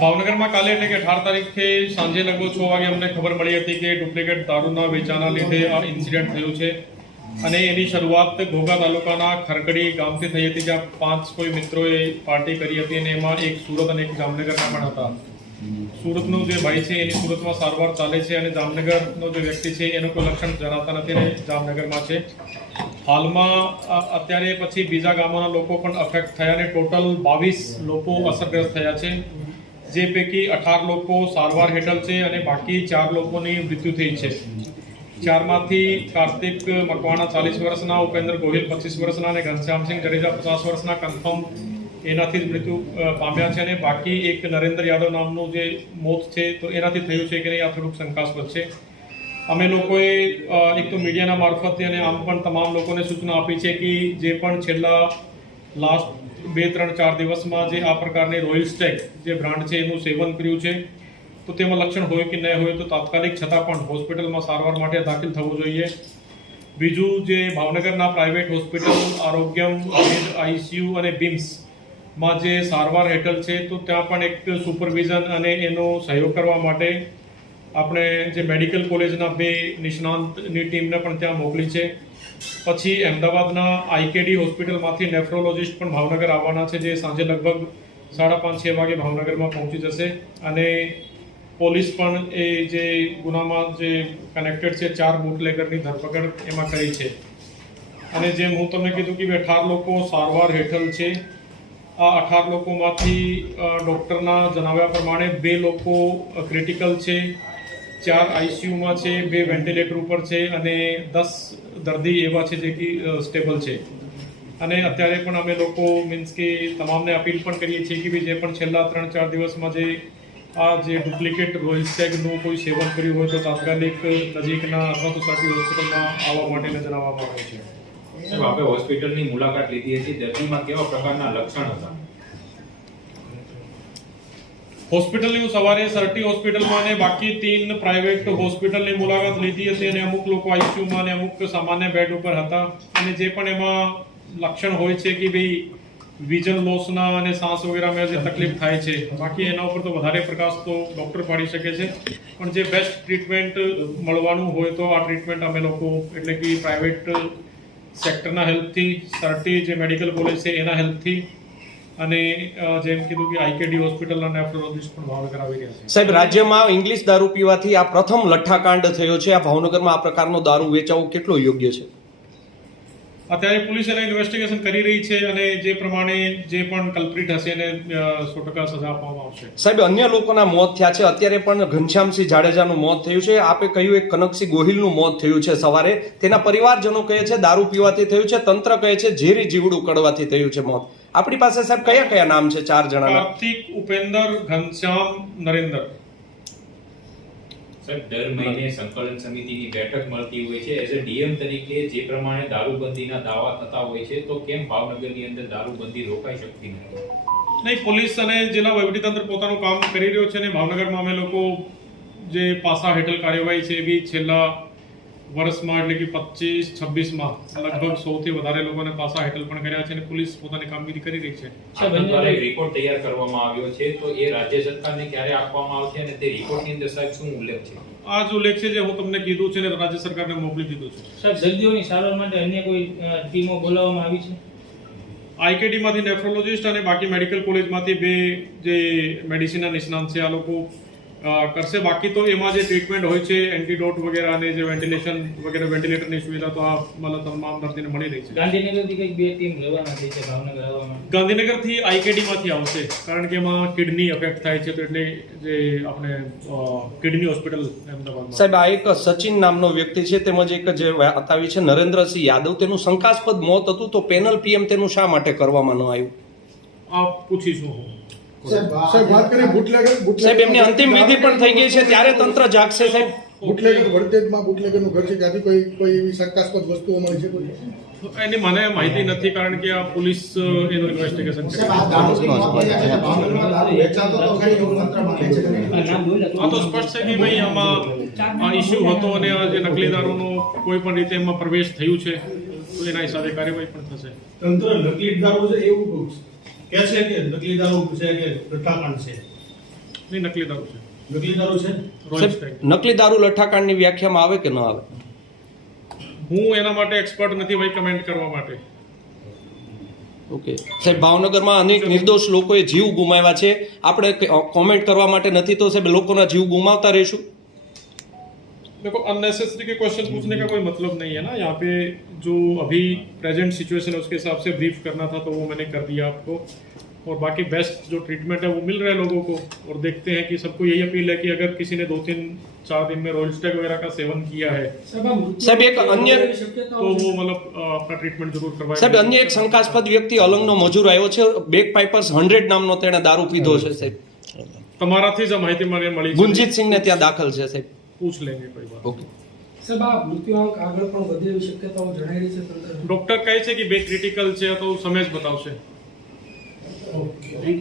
ભાવનગરમાં કાલે એટલે કે 18 તારીખે સાંજે લગભગ 6 વાગે અમને ખબર મળી હતી કે ડુપ્લિકેટ દારૂના વેચાણના લીધે આ ઇન્સિડન્ટ થયું છે અને એની શરૂઆત ઘોઘા તાલુકાના ખરકડી ગામથી થઈ હતી, જ્યાં 5 કોઈ મિત્રોએ પાર્ટી કરી હતી અને એમાં એક સુરત અને એક જામનગરના પણ હતા. સુરતનો જે ભાઈ છે એની સુરતમાં સારવાર ચાલે છે અને જામનગરનો જે વ્યક્તિ છે એનું કોઈ લક્ષણ જણાતા નથી અને જામનગરમાં છે. હાલમાં અત્યારે પછી બીજા ગામોના લોકો પણ અફેક્ટ થયા અને ટોટલ 22 લોકો અસરગ્રસ્ત થયા છે, જે પૈકી 18 લોકો સારવાર હેઠળ છે અને બાકી 4 લોકોની મૃત્યુ થઈ છે. 4 માંથી કાર્તિક મકવાણા 40 વર્ષના, ઉપેન્દ્ર ગોહિલ 25 વર્ષના અને ઘનશ્યામસિંહ જડેજા 50 વર્ષના કન્ફર્મ એનાથી જ મૃત્યુ પામ્યા છે અને બાકી એક નરેન્દ્ર યાદવ નામનું જે મોત છે તો એનાથી થયું છે કે નહીં આ થોડુંક શંકાસ્પદ છે. અમે લોકોએ એક તો મીડિયાના મારફતે અને આમ પણ તમામ લોકોને સૂચના આપી છે કે જે પણ છેલ્લા લાસ્ટ 2-3-4 દિવસમાં જે આ પ્રકારની રોયલ સ્ટેગ જે બ્રાન્ડ છે એનું સેવન કર્યું છે તો તેમાં લક્ષણ હોય કે ન હોય તો તાત્કાલિક છતાં પણ હોસ્પિટલમાં સારવાર માટે દાખલ થવું જોઈએ. બીજું, જે ભાવનગરના પ્રાઇવેટ હોસ્પિટલ આરોગ્યમ, આઈસીયુ અને બીમ્સમાં જે સારવાર હેઠળ છે તો ત્યાં પણ એક સુપરવિઝન અને એનો સહયોગ કરવા માટે આપણે જે મેડિકલ કોલેજના 2 નિષ્ણાંતની ટીમને પણ ત્યાં મોકલી છે. પછી અમદાવાદના આઈકેડી હોસ્પિટલમાંથી નેફ્રોલોજિસ્ટ પણ ભાવનગર આવવાના છે, જે સાંજે લગભગ 5:30-6 વાગે ભાવનગરમાં પહોંચી જશે અને પોલીસ પણ એ જે ગુનામાં જે કનેક્ટેડ છે 4 બુટલેગરની ધરપકડ એમાં કરી છે. અને જેમ હું તમને કીધું કે 18 લોકો સારવાર હેઠળ છે. આ 18 લોકોમાંથી ડૉક્ટરના જણાવ્યા પ્રમાણે 2 લોકો ક્રિટિકલ છે, 4 આઈસીયુમાં છે, 2 વેન્ટિલેટર ઉપર છે અને 10 દર્દી એવા છે જે કે સ્ટેબલ છે. અને અત્યારે પણ અમે લોકો મીન્સ કે તમામને અપીલ પણ કરીએ છીએ કે જે પણ છેલ્લા 3-4 દિવસમાં જે આ જે ડુપ્લિકેટ રોયલ સ્ટેગનું કોઈ સેવન કર્યું હોય તો તાત્કાલિક નજીકના અથવા સોસાયટી હોસ્પિટલમાં આવવા માટે જણાવવામાં આવે છે. આપણે હોસ્પિટલની મુલાકાત લીધી હતી, દર્દીમાં કેવા પ્રકારના લક્ષણ હતા? હોસ્પિટલની હું સવારે સરટી હોસ્પિટલમાં અને બાકી 3 પ્રાઇવેટ હોસ્પિટલની મુલાકાત લીધી હતી અને અમુક લોકો આઈસીયુમાં અને અમુક સામાન્ય બેડ ઉપર હતા અને જે પણ એમાં લક્ષણ હોય છે કે ભાઈ વિઝન લોસના અને શ્વાસ વગેરેમાં જે તકલીફ થાય છે, બાકી એના ઉપર તો વધારે પ્રકાશ તો ડૉક્ટર પાડી શકે છે, પણ જે બેસ્ટ ટ્રીટમેન્ટ મળવાનું હોય તો આ ટ્રીટમેન્ટ અમે લોકો એટલે કે પ્રાઇવેટ સેક્ટરના હેલ્પથી, સરટી જે મેડિકલ કોલેજ છે એના હેલ્પથી અને જેમ કીધું કે આઈકેડી હોસ્પિટલના નેફ્રોલોજિસ્ટ પણ ભાવનગર આવી રહ્યા છે. સાહેબ, રાજ્યમાં ઇંગ્લિશ દારૂ પીવાથી આ પ્રથમ લઠ્ઠાકાંડ થયો છે. આ ભાવનગરમાં આ પ્રકારનો દારૂ વેચાવો કેટલો યોગ્ય છે? અત્યારે પોલીસ એના ઇન્વેસ્ટિગેશન કરી રહી છે અને જે પ્રમાણે જે પણ કલ્પ્રિટ હશે એને 100% સજા આપવામાં આવશે. સાહેબ, અન્ય લોકોના મોત થયા છે. અત્યારે પણ ઘનશ્યામસિંહ જાડેજાનું મોત થયું છે. આપે કહ્યું એક કનકસિંહ ગોહિલનું મોત થયું છે સવારે. તેના પરિવારજનો કહે છે દારૂ પીવાથી થયું છે, તંત્ર કહે છે ઝેરી જીવડું કડવાથી થયું છે મોત. આપણી પાસે સાહેબ કયા કયા નામ છે 4 જણાના? કાર્તિક, ઉપેન્દર, ઘનશ્યામ, નરેન્દ્ર. સાહેબ, દર મહિને સંકલન સમિતિની બેઠક મળતી હોય છે. એઝ અ ડીએમ તરીકે જે પ્રમાણે દારૂબંધીના દાવા થતા હોય છે તો કેમ ભાવનગરની અંદર દારૂબંધી રોકાઈ શકતી નથી? નહીં, પોલીસ અને જિલ્લા વહીવટીતંત્ર પોતાનું કામ કરી રહ્યો છે અને ભાવનગરમાં અમે લોકો જે પાસા હેઠળ કાર્યવાહી છે એ બી છેલ્લા વર્ષમાં એટલે કે 25-26માં લગભગ 100થી વધારે લોકોને પાસા હેઠળ પણ કર્યા છે અને પોલીસ પોતાની કામગીરી કરી રહી છે. સાહેબ, રિપોર્ટ તૈયાર કરવામાં આવ્યો છે તો એ રાજ્ય સરકારને ક્યારે આપવામાં આવશે અને તે રિપોર્ટની અંદર સાહેબ શું ઉલ્લેખ છે? આ જ ઉલ્લેખ છે જે હું તમને કીધું છે ને રાજ્ય સરકારને મોકલી દીધું છે. સાહેબ, દર્દીઓની સારવાર માટે અન્ય કોઈ ટીમો બોલાવવામાં આવી છે? આઈકેડીમાંથી નેફ્રોલોજિસ્ટ અને બાકી મેડિકલ કોલેજમાંથી 2 જે મેડિસિનના નિષ્ણાંત છે આ લોકો કરશે. બાકી તો એમાં જે ટ્રીટમેન્ટ હોય છે એન્ટીડોટ વગેરે અને જે વેન્ટિલેશન વગેરે વેન્ટિલેટરની સુવિધા તો આ મતલબ તમામ દર્દીને મળી રહી છે. ગાંધીનગરથી કંઈક 2 ટીમ લેવાના છે ભાવનગર આવવા માટે? ગાંધીનગરથી આઈકેડીમાંથી આવશે, કારણ કે એમાં કિડની અફેક્ટ થાય છે તો એટલે જે આપણે કિડની હોસ્પિટલ અમદાવાદમાં. સાહેબ, આ એક સચિન નામનો વ્યક્તિ છે તેમજ એક જે વાત આવી છે નરેન્દ્રસિંહ યાદવ, તેનું શંકાસ્પદ મોત હતું તો પેનલ પીએમ તેનું શા માટે કરવામાં ન આવ્યું? આ પૂછીશું હું. સાહેબ, એમની અંતિમ વિધિ પણ થઈ ગઈ છે ત્યારે તંત્ર જાગશે સાહેબ. બુટલેગર વર્તેજમાં બુટલેગરનું ઘર છે, ત્યાંથી કોઈ એવી શંકાસ્પદ વસ્તુઓ મળી છે કોઈ? એની મને માહિતી નથી, કારણ કે આ પોલીસ એનું ઇન્વેસ્ટિગેશન કરે છે. આ તો સ્પષ્ટ છે કે ભાઈ આમાં આ ઇસ્યુ હતો અને આ જે નકલી દારૂનો કોઈ પણ રીતે એમાં પ્રવેશ થયું છે તો એના હિસાબે કાર્યવાહી પણ થશે. તંત્ર નકલી દારૂ છે એવું કે છે કે નકલી દારૂ છે કે લઠ્ઠાકાંડ છે? નહીં, નકલી દારૂ છે, નકલી દારૂ છે. રોયલ સાહેબ, સ્ટેગ. નકલી દારૂ લઠ્ઠાકાંડની વ્યાખ્યામાં આવે કે ન આવે? હું એના માટે એક્સપર્ટ નથી ભાઈ કમેન્ટ કરવા માટે. ઓકે સાહેબ, ભાવનગરમાં અનેક નિર્દોષ લોકોએ જીવ ગુમાવ્યા છે. આપણે કોમેન્ટ કરવા માટે નથી તો સાહેબ લોકોના જીવ ગુમાવતા રહીશું? देखो अननेसेसरी के क्वेश्चन पूछने का कोई मतलब नहीं है ना. यहाँ पे जो अभी प्रेजेंट सिचुएशन है उसके हिसाब से ब्रीफ करना था तो वो मैंने कर दिया आपको. और बाकी बेस्ट जो ट्रीटमेंट है वो मिल रहा है लोगों को. और देखते हैं कि सबको यही अपील है कि अगर किसी ने 2-3-4 दिन में रॉयल स्टैग वगैरह का सेवन किया है સાહેબ, એક અન્ય तो वो मतलब अपना ट्रीटमेंट जरूर करवाए. સાહેબ, અન્ય એક શંકાસ્પદ વ્યક્તિ અલંગનો મજૂર આવ્યો છે. બેક પાઇપર્સ 100 નામનો તેણે દારૂ પીધો છે સાહેબ. તમારાથી જ આ માહિતી મને મળી છે. ગુંજીત સિંહને ત્યાં દાખલ છે સાહેબ. પૂછ લેंगे कोई बात. ઓકે સાહેબ, આ મૃત્યુઆંક આગળ પણ વધે એવી શક્યતાઓ જણાઈ રહી છે તંત્ર. ડોક્ટર કહે છે કે બે ક્રિટિકલ છે તો સમય જ બતાવશે.